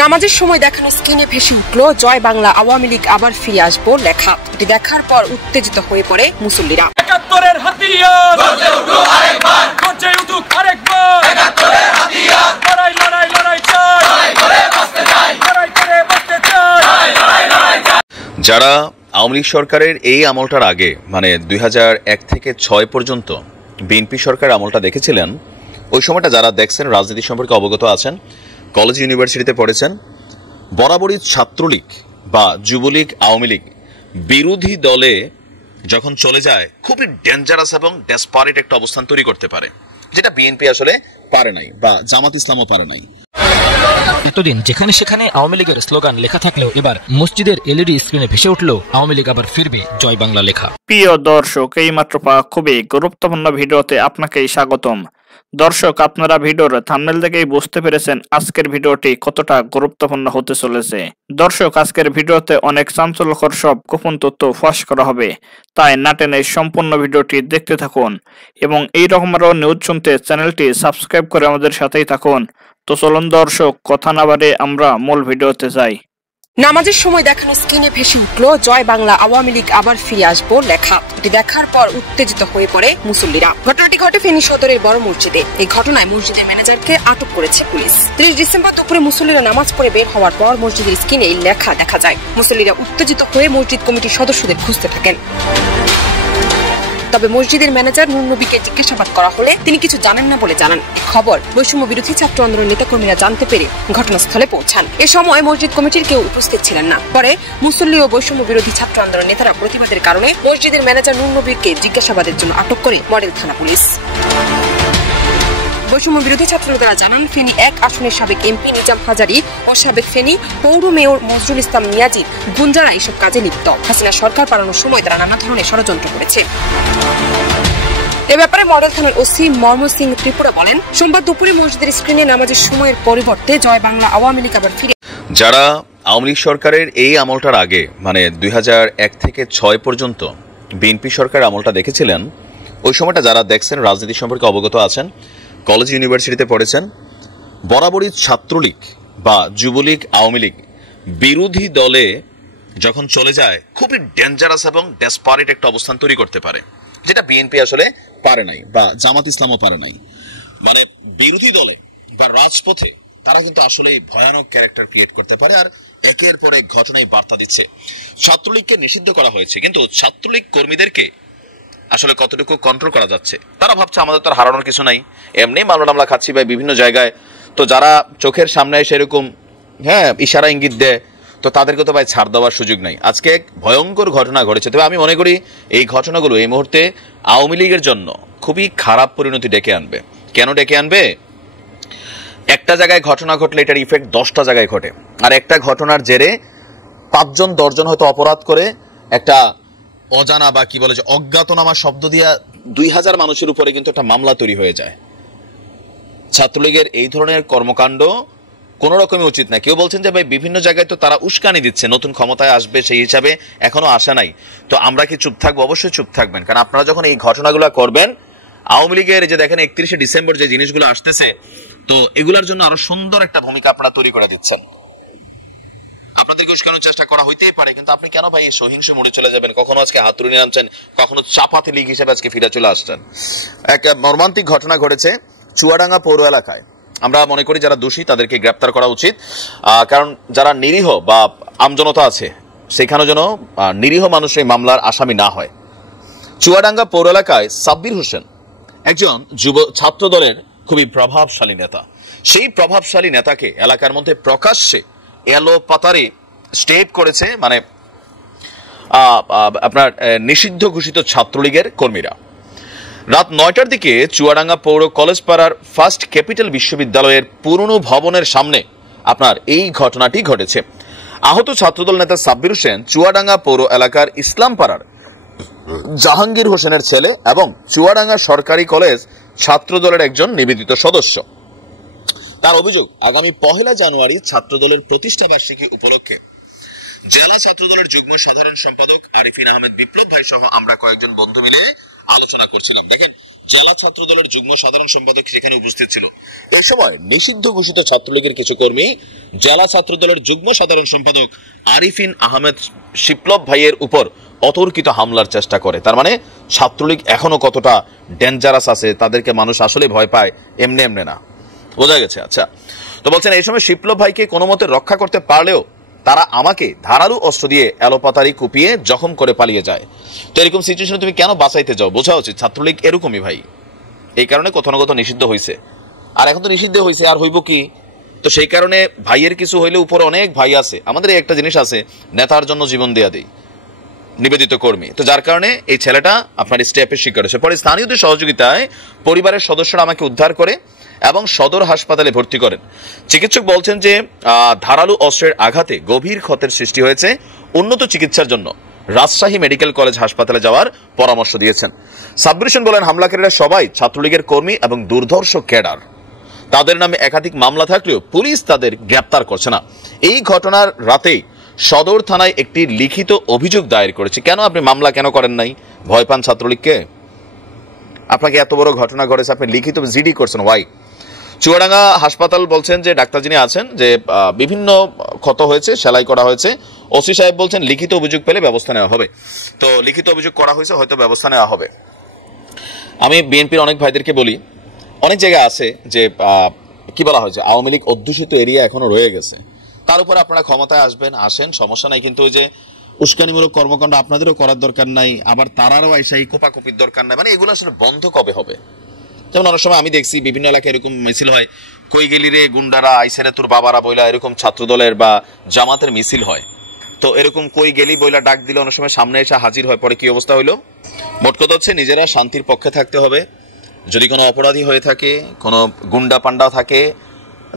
নামাজের সময় দেখানো স্ক্রিনে ভেসে উঠল জয় বাংলা আওয়ামী লীগ আবার ফিরে আসবো লেখা। এটি দেখার পর উত্তেজিত হয়ে পড়ে মুসল্লিরা। একাত্তরের হাতিয়ার গর্জে উঠুক আরেকবার, গর্জে উঠুক আরেকবার। একাত্তরের হাতিয়ার লড়াই লড়াই লড়াই চাই, লড়াই করে বাঁচতে চাই, লড়াই করে বাঁচতে চাই, লড়াই লড়াই চাই। যারা আওয়ামী লীগ সরকারের এই আমলটার আগে মানে 2001 থেকে 6 পর্যন্ত বিএনপি সরকার আমলটা দেখেছিলেন, ওই সময়টা যারা দেখছেন, রাজনীতি সম্পর্কে অবগত আছেন, কলেজ ইউনিভার্সিটিতে পড়েছেন, বরাবরই ছাত্রলীগ বা যুবলীগ আওয়ামী লীগ বিরোধী দলে যখন চলে যায় খুবই ডেঞ্জারাস এবং ডেসপারেট একটা অবস্থান তৈরি করতে পারে, যেটা বিএনপি আসলে পারে নাই বা জামাত ইসলামও পারে নাই। এতদিন যেখানে সেখানে আওয়ামী লীগের স্লোগান লেখা থাকলেও এবার মসজিদের এলইডি স্ক্রিনে ভেসে উঠল আওয়ামী লীগ আবার ফিরবে জয় বাংলা লেখা। প্রিয় দর্শক, এই মাত্র পাওয়া খুবই গুরুত্বপূর্ণ ভিডিওতে আপনাকে স্বাগতম। দর্শক, আপনারা ভিডিওর থাম্বনেল দেখেই বুঝতে পেরেছেন আজকের ভিডিওটি কতটা গুরুত্বপূর্ণ হতে চলেছে। দর্শক, আজকের ভিডিওতে অনেক চাঞ্চল্যকর সব গোপন তথ্য ফাঁস করা হবে, তাই না টেনে সম্পূর্ণ ভিডিওটি দেখতে থাকুন এবং এই রকম আরো নিউজ শুনতে চ্যানেলটি সাবস্ক্রাইব করে আমাদের সাথেই থাকুন। তো চলুন দর্শক, কথা না বাড়ে আমরা মূল ভিডিওতে যাই। নামাজের সময় দেখানো স্ক্রিনে ভেসে উঠল জয় বাংলা আওয়ামী লীগ আবার ফিরে আসবো লেখা। এটি দেখার পর উত্তেজিত হয়ে পড়ে মুসল্লিরা। ঘটনাটি ঘটে ফেনী সদরের বড় মসজিদে। এই ঘটনায় মসজিদের ম্যানেজারকে আটক করেছে পুলিশ। 30 ডিসেম্বর দুপুরে মুসল্লিরা নামাজ পড়ে বের হওয়ার পর মসজিদের স্ক্রিনে এই লেখা দেখা যায়। মুসল্লিরা উত্তেজিত হয়ে মসজিদ কমিটির সদস্যদের খুঁজতে থাকেন। তবে মসজিদের ম্যানেজার নূর নবীকে জিজ্ঞাসাবাদ করা হলে তিনি কিছু জানেন না বলে জানান। খবর বৈষম্য বিরোধী ছাত্র আন্দোলন নেতাকর্মীরা জানতে পেরে ঘটনাস্থলে পৌঁছান। এ সময় মসজিদ কমিটির কেউ উপস্থিত ছিলেন না। পরে মুসল্লি ও বৈষম্য বিরোধী ছাত্র আন্দোলন নেতারা প্রতিবাদের কারণে মসজিদের ম্যানেজার নূর নবীকে জিজ্ঞাসাবাদের জন্য আটক করে মডেল থানা পুলিশ। বৈষম্য বিরোধী ছাত্র নেতারা জানান, ফেনী 1 আসনের সাবেক এমপি নিজাম হাজারী ও সাবেক ফেনী পৌর মেয়র নজরুল ইসলাম নিয়াজির গুঞ্জারা এইসব কাজে লিপ্ত। হাসিনা সরকার পালানোর সময় তারা নানা ধরনের ষড়যন্ত্র করেছে। এ ব্যাপারে মডেল থানার ওসি মর্ম সিং ত্রিপুরা বলেন, সোমবার দুপুরে মসজিদের স্ক্রিনে নামাজের সময়ের পরিবর্তে জয় বাংলা আওয়ামী লীগ আবার ফিরে। যারা আওয়ামী লীগ সরকারের এই আমলটার আগে মানে 2001 থেকে 6 পর্যন্ত বিএনপি সরকার আমলটা দেখেছিলেন, ওই সময়টা যারা দেখছেন, রাজনীতি সম্পর্কে অবগত আছেন, কলেজ ইউনিভার্সিটিতে পড়েছেন, বরাবরই ছাত্রলীগ বা যুবলীগ আওয়ামী লীগ বিরোধী দলে যখন চলে যায় খুবই ডেঞ্জারাস এবং ডেসপারেট একটা অবস্থান তৈরি করতে পারে, যেটা বিএনপি আসলে পারে নাই বা জামাত ইসলামও পারে নাই। মানে বিরোধী দলে বা রাজপথে তারা কিন্তু আসলে ভয়ানক ক্যারেক্টার ক্রিয়েট করতে পারে আর একের পর এক ঘটনায় বার্তা দিচ্ছে। ছাত্রলীগকে নিষিদ্ধ করা হয়েছে, কিন্তু ছাত্রলীগ কর্মীদেরকে আসলে কতটুকু কন্ট্রোল করা যাচ্ছে? তারা ভাবছে আমাদের তো হারানোর কিছু নাই, এমনি মামলা খাচ্ছি ভাই বিভিন্ন জায়গায়, তো যারা চোখের সামনে সেরকম ইশারা ইঙ্গিত দেয়, তো তাদেরকে তো ভাই ছাড় দেওয়ার সুযোগ নাই। আজকে এক ভয়ঙ্কর ঘটনা ঘটেছে, তবে আমি মনে করি এই ঘটনাগুলো এই মুহূর্তে আওয়ামী লীগের জন্য খুবই খারাপ পরিণতি ডেকে আনবে। কেন ডেকে আনবে? একটা জায়গায় ঘটনা ঘটলে এটার ইফেক্ট 10টা জায়গায় ঘটে, আর একটা ঘটনার জেরে 5জন 10জন হয়তো অপরাধ করে একটা অজানা বা কি বলে যে অজ্ঞাতনামা শব্দ দিয়া 2000 মানুষের উপরে কিন্তু একটা মামলা তৈরি হয়ে যায়। ছাত্রলীগের এই ধরনের কর্মকাণ্ড কোন রকমই উচিত না। কেউ বলছেন যে ভাই বিভিন্ন জায়গায় তো তারা উস্কানি দিচ্ছে, নতুন ক্ষমতায় আসবে সেই হিসাবে এখনো আসা নাই, তো আমরা কি চুপ থাকবো? অবশ্যই চুপ থাকবেন, কারণ আপনারা যখন এই ঘটনাগুলো করবেন, আওয়ামী লীগের যে দেখেন 31শে ডিসেম্বর যে জিনিসগুলো আসতেছে, তো এগুলোর জন্য আরো সুন্দর একটা ভূমিকা আপনারা তৈরি করে দিচ্ছেন। আপনাদেরকে উস্কানোর চেষ্টা করা হইতেই পারে, কিন্তু আপনি কেন ভাই সহিংস মোড়ে চলে যাবেন? কখনো আজকে হাতুড়ি নামছেন, কখনো চাপাতি লীগ হিসেবে আজকে ফিরে চলে আসছেন। এক মর্মান্তিক ঘটনা ঘটেছে চুয়াডাঙ্গা পৌর এলাকায়। আমরা মনে করি যারা দোষী তাদেরকে গ্রেপ্তার করা উচিত, কারণ যারা নিরীহ বা আমজনতা আছে সেখানে যেন নিরীহ মানুষ এই মামলার আসামি না হয়। চুয়াডাঙ্গা পৌর এলাকায় সাব্বির হোসেন একজন যুব ছাত্র দলের খুবই প্রভাবশালী নেতা। সেই প্রভাবশালী নেতাকে এলাকার মধ্যে প্রকাশ্যে এলো পাতারে স্টেপ করেছে মানে আপনার নিষিদ্ধ ঘোষিত ছাত্রলীগের কর্মীরা। রাত 9টার দিকে চুয়াডাঙ্গা পৌর কলেজ পাড়ার ফার্স্ট ক্যাপিটাল বিশ্ববিদ্যালয়ের পুরনো ভবনের সামনে আপনার এই ঘটনাটি ঘটেছে। আহত ছাত্রদল নেতা সাব্বির হোসেন চুয়াডাঙ্গা পৌর এলাকার ইসলাম পাড়ার জাহাঙ্গীর হোসেনের ছেলে এবং চুয়াডাঙ্গা সরকারি কলেজ ছাত্রদলের একজন নিবেদিত সদস্য। তার অভিযোগ, আগামী 1 জানুয়ারি ছাত্রদলের প্রতিষ্ঠা বার্ষিকী উপলক্ষে জেলা ছাত্রদলের যুগ্ম সাধারণ সম্পাদক আরিফিন আহমেদ বিপ্লব ভাই সহ আমরা কয়েকজন বন্ধু মিলে আলোচনা করছিলাম। দেখেন, জেলা ছাত্র দলের যুগ্ম সাধারণ সম্পাদক সেখানে উপস্থিত ছিল। এ সময় নিষিদ্ধ ঘোষিত ছাত্রলীগের কিছু কর্মী জেলা ছাত্র দলের যুগ্ম সাধারণ সম্পাদক আরিফিন আহমেদ শিপ্লব ভাইয়ের উপর অতর্কিত হামলার চেষ্টা করে। তার মানে ছাত্রলীগ এখনো কতটা ডেঞ্জারাস আছে, তাদেরকে মানুষ আসলে ভয় পায়, এমনি এমনি না, বোঝা গেছে। আচ্ছা, তো বলছেন এই সময় শিপ্লব ভাইকে কোনো মতে রক্ষা করতে পারলেও তারা আমাকে ধারালো অস্ত্র দিয়ে এলোপাতারি কুপিয়ে জখম করে পালিয়ে যায়। তো এরকম সিচুয়েশনে তুমি কেন বাঁচাইতে যাও? বোঝা উচিত ছাত্রলীগ এরকমই ভাই, এই কারণে কোথাও না কোথাও নিষিদ্ধ হয়েছে। আর এখন তো নিষিদ্ধ হয়েছে, আর হইব কি? তো সেই কারণে ভাইয়ের কিছু হইলে উপরে অনেক ভাই আছে। আমাদের একটা জিনিস আছে, নেতার জন্য জীবন দেয়া দেই, নিবেদিত কর্মী। তো যার কারণে এই ছেলেটা আপনার স্টেপের শিকার হয়েছে। পরে স্থানীয়দের সহযোগিতায় পরিবারের সদস্যরা আমাকে উদ্ধার করে এবং সদর হাসপাতালে ভর্তি করেন। চিকিৎসক বলছেন যে ধারালো অস্ত্রের আঘাতে গভীর ক্ষতের সৃষ্টি হয়েছে। উন্নত চিকিৎসার জন্য রাজশাহী মেডিকেল কলেজ হাসপাতালে যাওয়ার পরামর্শ দিয়েছেন। সাব্বির হোসেন বলেন, হামলাকারীরা সবাই ছাত্রলীগের কর্মী এবং দুর্ধর্ষ ক্যাডার। তাদের নামে একাধিক মামলা থাকলেও পুলিশ তাদের গ্রেপ্তার করছে না। এই ঘটনার রাতেই সদর থানায় একটি লিখিত অভিযোগ দায়ের করেছে। কেন আপনি মামলা কেন করেন নাই? ভয় পান ছাত্রলীগকে? আপনাকে এত বড় ঘটনা ঘটেছে, আপনি লিখিত জিডি করছেন, ওয়াই? চুয়াডাঙ্গা হাসপাতাল বলছেন যে ডাক্তার যিনি আছেন যে বিভিন্ন ক্ষত হয়েছে, সেলাই করা হয়েছে। ওসি সাহেব বলছেন লিখিত অভিযোগ পেলে ব্যবস্থা নেওয়া হবে। তো লিখিত অভিযোগ করা হয়েছে, হয়তো ব্যবস্থা নেওয়া হবে। আমি বিএনপির অনেক ভাইদেরকে বলি, অনেক জায়গায় আছে যে কি বলা হয় যে আওয়ামী লীগ অধ্যুষিত এরিয়া এখনো রয়ে গেছে, তার উপর আপনারা ক্ষমতায় আসেন, সমস্যা নাই, কিন্তু ওই যে উস্কানিমূলক কর্মকাণ্ড আপনাদেরও করার দরকার নাই, আবার তারারও এই কোপাকুপির দরকার নাই। মানে এগুলো আসলে বন্ধ কবে হবে? যেমন অনেক সময় আমি দেখছি বিভিন্ন এলাকায় এরকম মিছিল হয়, কই গেলি রে গুন্ডারা, আইসেরে তোর বাবারা বইলা, এরকম ছাত্র দলের বা জামাতের মিছিল হয়। তো এরকম কই গেলি বইলা ডাক দিলে অনেক সময় সামনে এসে হাজির হয়, পরে কি অবস্থা হইলো? মোট কথা হচ্ছে নিজেরা শান্তির পক্ষে থাকতে হবে। যদি কোনো অপরাধী হয়ে থাকে, কোনো গুন্ডা পান্ডা থাকে,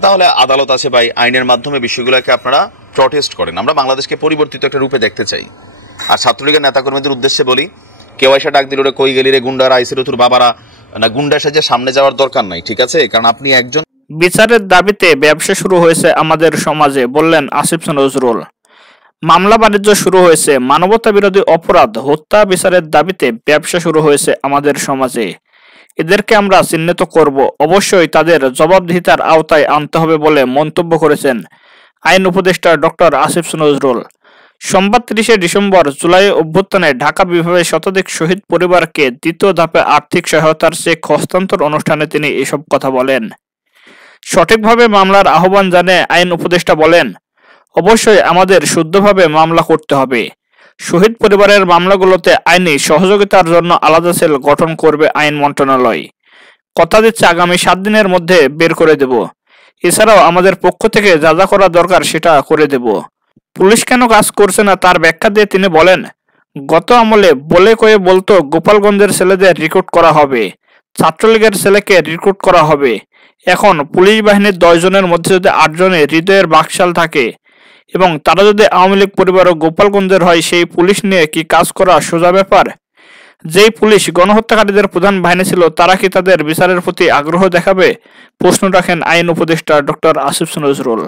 তাহলে আদালত আছে ভাই, আইনের মাধ্যমে বিষয়গুলোকে আপনারা প্রটেস্ট করেন। আমরা বাংলাদেশকে পরিবর্তিত একটা রূপে দেখতে চাই। আর ছাত্রলীগের নেতাকর্মীদের উদ্দেশ্যে বলি, কেউ এসে ডাক দিল রে কই গেলি রে গুন্ডারা, আইসেরে তোর বাবারা, না গুন্ডা সেজে সামনে যাওয়ার দরকার নাই, ঠিক আছে? কারণ আপনি একজন। বিচারের দাবিতে ব্যবসা শুরু হয়েছে আমাদের সমাজে, বললেন আসিফ নজরুল। মামলা বাণিজ্য শুরু হয়েছে, মানবতা বিরোধী অপরাধ হত্যা বিচারের দাবিতে ব্যবসা শুরু হয়েছে আমাদের সমাজে। এদেরকে আমরা চিহ্নিত করব, অবশ্যই তাদের জবাবদিহিতার আওতায় আনতে হবে বলে মন্তব্য করেছেন আইন উপদেষ্টা ডক্টর আসিফ নজরুল। সোমবার 30 ডিসেম্বর জুলাই অভ্যুত্থানে ঢাকা বিভাগের শতাধিক শহীদ পরিবারকে দ্বিতীয় ধাপে আর্থিক সহায়তার চেক হস্তান্তর অনুষ্ঠানে তিনি এসব কথা বলেন। সঠিকভাবে মামলার আহ্বান জানিয়ে আইন উপদেষ্টা বলেন, অবশ্যই আমাদের শুদ্ধভাবে মামলা করতে হবে। শহীদ পরিবারের মামলাগুলোতে আইনি সহযোগিতার জন্য আলাদা সেল গঠন করবে আইন মন্ত্রণালয়। কথা দিচ্ছে আগামী 7 দিনের মধ্যে বের করে দেব। এছাড়াও আমাদের পক্ষ থেকে যা যা করা দরকার সেটা করে দেব। পুলিশ কেন কাজ করছে না তার ব্যাখ্যা দিয়ে তিনি বলেন, গত আমলে বলে কয়ে বলতো গোপালগঞ্জের ছেলেদের রিক্রুট করা হবে, ছাত্রলীগের ছেলেকে রিক্রুট করা হবে। এখন পুলিশ বাহিনীর 10 জনের মধ্যে যদি 8 জনের হৃদয়ের বাকশাল থাকে এবং তারা যদি আওয়ামী লীগ পরিবার ও গোপালগঞ্জের হয়, সেই পুলিশ নিয়ে কি কাজ করা সোজা ব্যাপার? যেই পুলিশ গণহত্যাকারীদের প্রধান বাহিনী ছিল, তারা কি তাদের বিচারের প্রতি আগ্রহ দেখাবে? প্রশ্ন রাখেন আইন উপদেষ্টা ডক্টর আসিফ নজরুল।